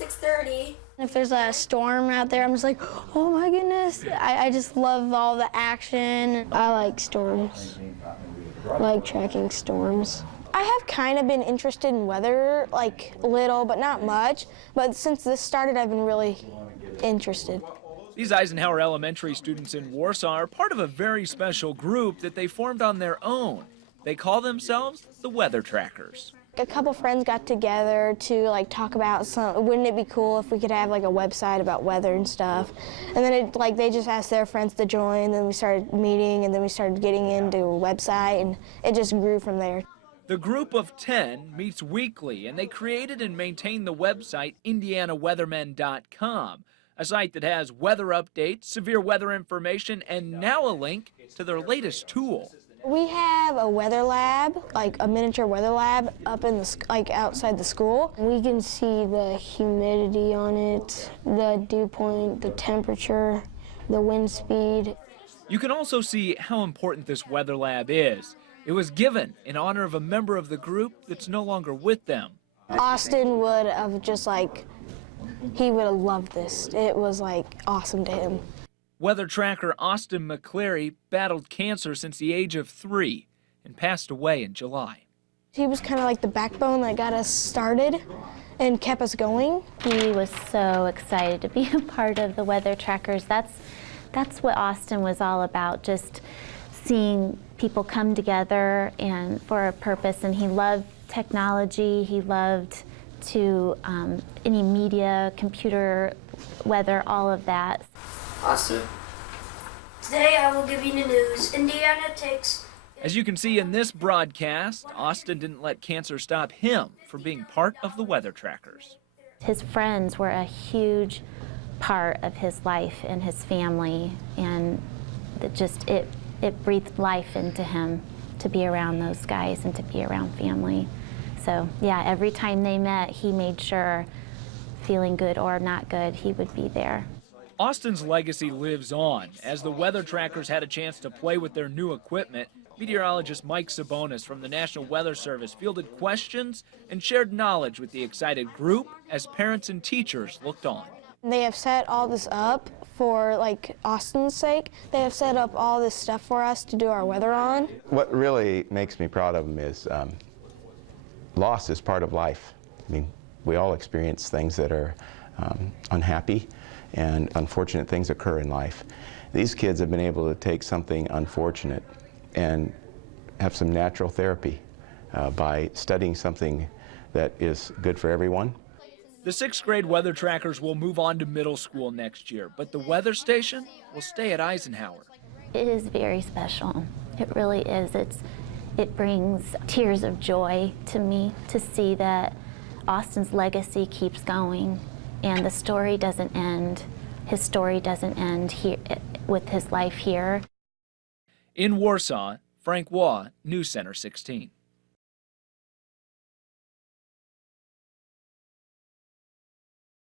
at 6:30. If there's a storm out there, I'm just like, oh my goodness. I just love all the action. I like storms. I like tracking storms. I have kind of been interested in weather, like little, but not much. But since this started, I've been really interested. These Eisenhower Elementary students in Warsaw are part of a very special group that they formed on their own. They call themselves the Weather Trackers. A couple friends got together to talk about wouldn't it be cool if we could have a website about weather and stuff. And then they just asked their friends to join, then we started meeting, and then we started getting into a website, and it just grew from there. The group of 10 meets weekly, and they created and maintain the website indianaweathermen.com, a site that has weather updates, severe weather information, and now a link to their latest tool. We have a weather lab, a miniature weather lab up in the outside the school. We can see the humidity on it, the dew point, the temperature, the wind speed. You can also see how important this weather lab is. It was given in honor of a member of the group that's no longer with them. Austin would have he would have loved this. It was awesome to him. Weather tracker Austin McCleary battled cancer since the age of 3 and passed away in July. He was kind of like the backbone that got us started and kept us going. He was so excited to be a part of the Weather Trackers. That's what Austin was all about, just seeing people come together and for a purpose. And he loved technology. He loved any media, computer, weather, all of that. Austin. Today I will give you the news. Indiana takes... As you can see in this broadcast, Austin didn't let cancer stop him from being part of the Weather Trackers. His friends were a huge part of his life and his family, and it breathed life into him to be around those guys and to be around family. So yeah, every time they met, he made sure, feeling good or not good, he would be there. Austin's legacy lives on. As the Weather Trackers had a chance to play with their new equipment, meteorologist Mike Sabonis from the National Weather Service fielded questions and shared knowledge with the excited group as parents and teachers looked on. They have set all this up for Austin's sake. They have set up all this stuff for us to do our weather on. What really makes me proud of them is loss is part of life. I mean, we all experience things that are unhappy, and unfortunate things occur in life. These kids have been able to take something unfortunate and have some natural therapy by studying something that is good for everyone. The 6th grade Weather Trackers will move on to middle school next year, but the weather station will stay at Eisenhower. It is very special. It really is. It brings tears of joy to me to see that Austin's legacy keeps going. And the story doesn't end. His story doesn't end here with his life here. In Warsaw, Frank Waugh, News Center 16.